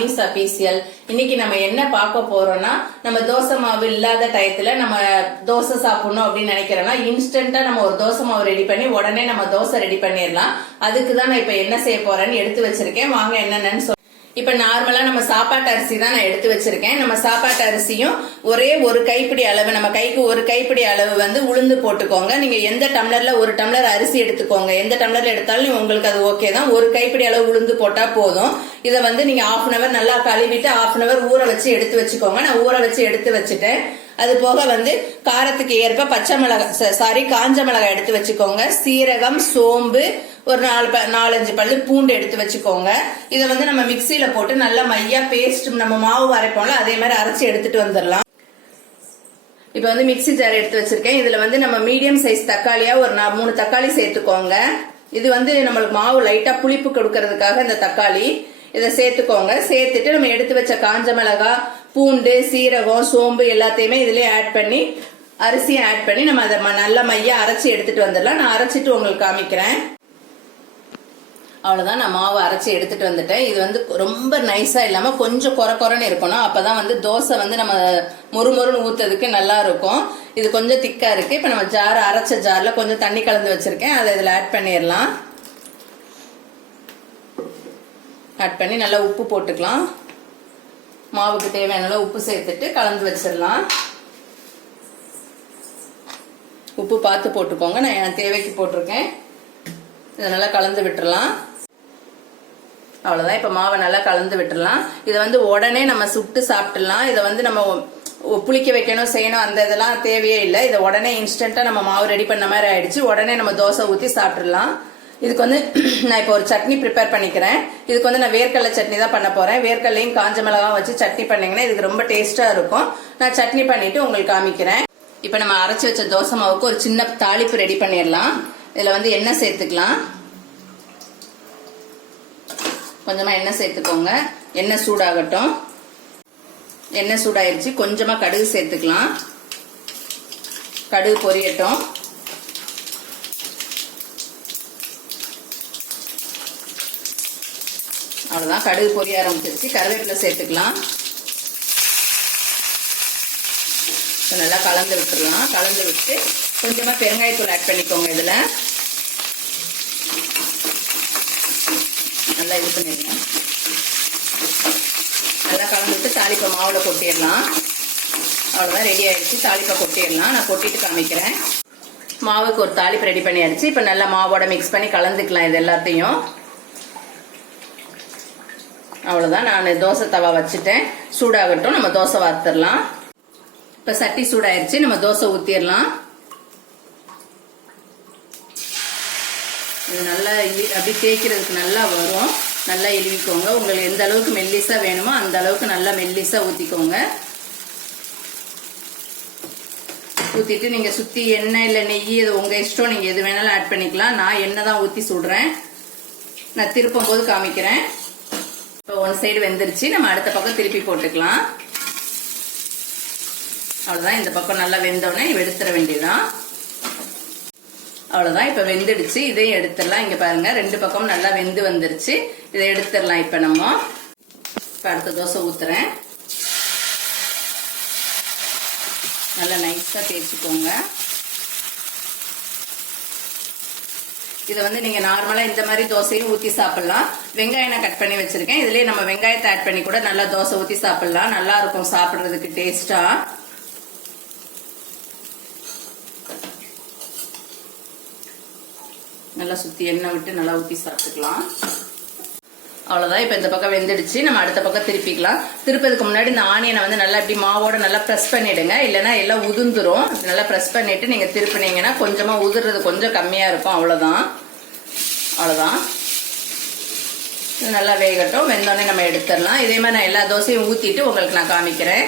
Rani's official இன்னைக்கு நம்ம என்ன பார்க்க போறோம்னா நம்ம தோசை மாவு இல்லாத டயத்துல நம்ம தோசை சாப்பிடணும் அப்படின்னு நினைக்கிறோம்னா இன்ஸ்டன்டா நம்ம ஒரு தோசை மாவு ரெடி பண்ணி உடனே நம்ம தோசை ரெடி பண்ணிடலாம். அதுக்கு தான் நான் இப்ப என்ன செய்ய போறேன்னு எடுத்து வச்சிருக்கேன். வாங்க என்னென்னு சொல்ல இப்ப நார்மலா நம்ம சாப்பாட்டு அரிசி தான் நான் எடுத்து வச்சிருக்கேன். நம்ம சாப்பாட்டு அரிசியும் ஒரே ஒரு கைப்பிடி அளவு நம்ம கைக்கு ஒரு கைப்பிடி அளவு வந்து உளுந்து போட்டுக்கோங்க. நீங்க எந்த டம்ளர்ல ஒரு டம்ளர் அரிசி எடுத்துக்கோங்க. எந்த டம்ளர்ல எடுத்தாலும் உங்களுக்கு அது ஓகே தான். ஒரு கைப்பிடி அளவு உளுந்து போட்டா போதும். இதை வந்து நீங்க ஆஃப் அன் அவர் நல்லா கழுவிட்டு ஆஃப் அன் அவர் ஊற வச்சு எடுத்து வச்சுக்கோங்க. நான் ஊற வச்சு எடுத்து வச்சுட்டேன். அது போக வந்து காரத்துக்கு ஏற்ப பச்சை மிளகாய் சாரி காஞ்ச மிளகாய் எடுத்து வச்சுக்கோங்க. சீரகம் சோம்பு ஒரு நாலு ப- நாலஞ்சு பல்லு பூண்டு எடுத்து வச்சுக்கோங்க. இதை வந்து நம்ம மிக்சியில போட்டு நல்லா மையா பேஸ்ட் நம்ம மாவு அரைப்போம்ல அதே மாதிரி அரைச்சி எடுத்துட்டு வந்துடலாம். இப்போ வந்து மிக்ஸி ஜார் எடுத்து வச்சிருக்கேன். இதுல வந்து நம்ம மீடியம் சைஸ் தக்காளியா ஒரு நா- மூணு தக்காளி சேர்த்துக்கோங்க. இது வந்து நம்மளுக்கு மாவு லைட்டா புளிப்பு கொடுக்கறதுக்காக இந்த தக்காளி. இதை சேர்த்துக்கோங்க. சேர்த்துட்டு நம்ம எடுத்து வச்ச காஞ்ச மிளகா பூண்டு சீரகம் சோம்பு எல்லாத்தையுமே இதுலேயே ஆட் பண்ணி அரிசியை ஆட் பண்ணி நம்ம அதை ம- நல்லா மையா அரைச்சி எடுத்துட்டு வந்துடலாம். நான் அரைச்சிட்டு உங்களுக்கு காமிக்கிறேன். அவ்வளோதான் நான் மாவு அரைச்சி எடுத்துட்டு வந்துட்டேன். இது வந்து ரொம்ப நைஸாக இல்லாமல் கொஞ்சம் குறை குறைன்னு இருக்கணும். அப்போ தான் வந்து தோசை வந்து நம்ம மொறுமொறுன்னு ஊற்றுறதுக்கு நல்லா இருக்கும். இது கொஞ்சம் திக்காக இருக்குது இப்போ நம்ம ஜார் அரைச்ச ஜாரில் கொஞ்சம் தண்ணி கலந்து வச்சுருக்கேன். அதை இதில் ஆட் பண்ணிடலாம். கட் பண்ணி நல்லா உப்பு போட்டுக்கலாம். மாவுக்கு தேவையான உப்பு சேர்த்துட்டு கலந்து வச்சிடலாம். உப்பு பார்த்து போட்டுக்கோங்க. நான் என் தேவைக்கு போட்டிருக்கேன். இதை நல்லா கலந்து விட்டுறலாம். அவ்வளோதான் இப்போ மாவை நல்லா கலந்து விட்டுடலாம் இதை வந்து உடனே நம்ம சுட்டு சாப்பிட்டுலாம். இதை வந்து நம்ம புளிக்க வைக்கணும் செய்யணும் அந்த இதெல்லாம் தேவையே இல்லை. இதை உடனே இன்ஸ்டண்ட்டாக நம்ம மாவு ரெடி பண்ண மாதிரி ஆயிடுச்சு. உடனே நம்ம தோசை ஊற்றி சாப்பிட்ருலாம் இதுக்கு வந்து நான் இப்போ ஒரு சட்னி ப்ரிப்பேர் பண்ணிக்கிறேன். இதுக்கு வந்து நான் வேர்க்கடலை சட்னி தான் பண்ண போறேன். வேர்க்கடலையும் காஞ்ச மிளகாவும் வச்சு சட்னி பண்ணீங்கன்னா இதுக்கு ரொம்ப டேஸ்டா இருக்கும். நான் சட்னி பண்ணிட்டு உங்களுக்கு காமிக்கிறேன். இப்போ நம்ம அரைச்சி வச்ச தோசை மாவுக்கு ஒரு சின்ன தாளிப்பு ரெடி பண்ணிடலாம். இதுல வந்து எண்ணெய் சேர்த்துக்கலாம். கொஞ்சமா எண்ணெய் சேர்த்துக்கோங்க. எண்ணெய் சூடாகட்டும். எண்ணெய் சூடாயிருச்சு. கொஞ்சமா கடுகு சேர்த்துக்கலாம். கடுகு பொரியட்டும். அவ்வளோதான் கடுகு பொரிய ஆரம்பிச்சிருச்சு. கருவேப்பிலை சேர்த்துக்கலாம். இப்போ நல்லா கலந்து விட்டுடலாம். கலந்து விட்டு கொஞ்சமாக பெருங்காயத்தூள் ஆட் பண்ணிக்கோங்க இதில். நல்லா இது பண்ணிடலாம். நல்லா கலந்துட்டு தாளிப்பை மாவில் கொட்டிடலாம். அவ்வளோதான் ரெடி ஆகிடுச்சு தாளிப்பை கொட்டிடலாம். நான் கொட்டிட்டு காமிக்கிறேன். மாவுக்கு ஒரு தாளிப்பு ரெடி பண்ணியாச்சு. இப்போ நல்லா மாவோட மிக்ஸ் பண்ணி கலந்துக்கலாம் இது எல்லாத்தையும். அவ்வளோதான் நான் தோசை தவா வச்சுட்டேன். சூடாகட்டும் நம்ம தோசை வார்த்துடலாம் இப்போ சட்டி சூடாயிருச்சு. நம்ம தோசை ஊற்றிடலாம் இது நல்லா அப்படி தேய்க்கிறதுக்கு நல்லா வரும். நல்லா இழுவிக்கோங்க. உங்களுக்கு எந்த அளவுக்கு மெல்லிசாக வேணுமோ அந்த அளவுக்கு நல்லா மெல்லிசாக ஊற்றிக்கோங்க ஊற்றிட்டு நீங்கள் சுற்றி எண்ணெய் இல்லை நெய் இது உங்கள் இஷ்டம். நீங்கள் எது வேணாலும் ஆட் பண்ணிக்கலாம். நான் எண்ணெய் தான் ஊற்றி சுடுறேன். நான் திருப்பும் போது காமிக்கிறேன். இப்போ ஒன் சைடு வெந்துருச்சு. நம்ம அடுத்த பக்கம் திருப்பி போட்டுக்கலாம். அவ்வளோதான் இந்த பக்கம் நல்லா வெந்தோடனே எடுத்துட வேண்டியதுதான். அவ்வளோதான் இப்போ வெந்துடுச்சு. இதையும் எடுத்துடலாம். இங்கே பாருங்கள் ரெண்டு பக்கமும் நல்லா வெந்து வந்துருச்சு. இதை எடுத்துடலாம் இப்போ நம்ம. இப்போ அடுத்த தோசை ஊற்றுறேன் நல்லா நைஸாக தேய்ச்சிக்கோங்க. இதை வந்து நீங்க நார்மலா இந்த மாதிரி தோசையும் ஊத்தி சாப்பிடலாம். வெங்காயம் நான் கட் பண்ணி வச்சிருக்கேன். இதுலயே நம்ம வெங்காயத்தை ஆட் பண்ணி கூட நல்லா தோசை ஊத்தி சாப்பிடலாம். நல்லா இருக்கும் சாப்பிடுறதுக்கு டேஸ்டா நல்லா சுத்தி எண்ணெய் விட்டு நல்லா ஊத்தி சாப்பிட்டுக்கலாம். அவ்வளோதான் இப்போ இந்த பக்கம் வெந்துடுச்சு. நம்ம அடுத்த பக்கம் திருப்பிக்கலாம். திருப்பதுக்கு முன்னாடி இந்த ஆனியனை வந்து நல்லா இப்படி மாவோட நல்லா ப்ரெஸ் பண்ணிவிடுங்க இல்லைன்னா எல்லாம் உதிர்ந்துரும். நல்லா ப்ரெஸ் பண்ணிவிட்டு நீங்கள் திருப்பினீங்கன்னா கொஞ்சமாக உதிர்றது கொஞ்சம் கம்மியாக இருக்கும். அவ்வளோதான் அவ்வளோதான் நல்லா வேகட்டும். வெந்தோடனே நம்ம எடுத்துடலாம். இதே மாதிரி நான் எல்லா தோசையும் ஊற்றிட்டு உங்களுக்கு நான் காமிக்கிறேன்.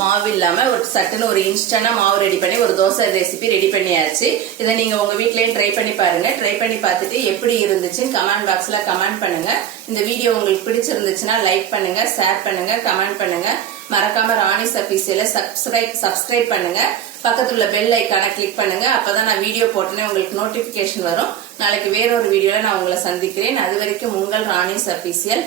மாவு இல்லாம ஒரு சட்டுன்னு ஒரு இன்ஸ்டன்டா மாவு ரெடி பண்ணி ஒரு தோசை ரெசிபி ரெடி பண்ணியாச்சு. இதை நீங்க உங்க வீட்லயும் ட்ரை பண்ணி பாருங்க. ட்ரை பண்ணி பார்த்துட்டு எப்படி இருந்துச்சுன்னு கமெண்ட் பாக்ஸ்ல கமெண்ட் பண்ணுங்க. இந்த வீடியோ உங்களுக்கு பிடிச்சிருந்துச்சுன்னா லைக் பண்ணுங்க ஷேர் பண்ணுங்க கமெண்ட் பண்ணுங்க. மறக்காம ராணிஸ் சபீசியில சப்ஸ்கிரைப் சப்ஸ்கிரைப் பண்ணுங்க. பக்கத்துல உள்ள பெல் ஐக்கான கிளிக் பண்ணுங்க. அப்பதான் நான் வீடியோ போட்டோன்னே உங்களுக்கு நோட்டிபிகேஷன் வரும். நாளைக்கு வேறொரு வீடியோல நான் உங்களை சந்திக்கிறேன். அது வரைக்கும் உங்கள் ராணிஸ் சபீசியல்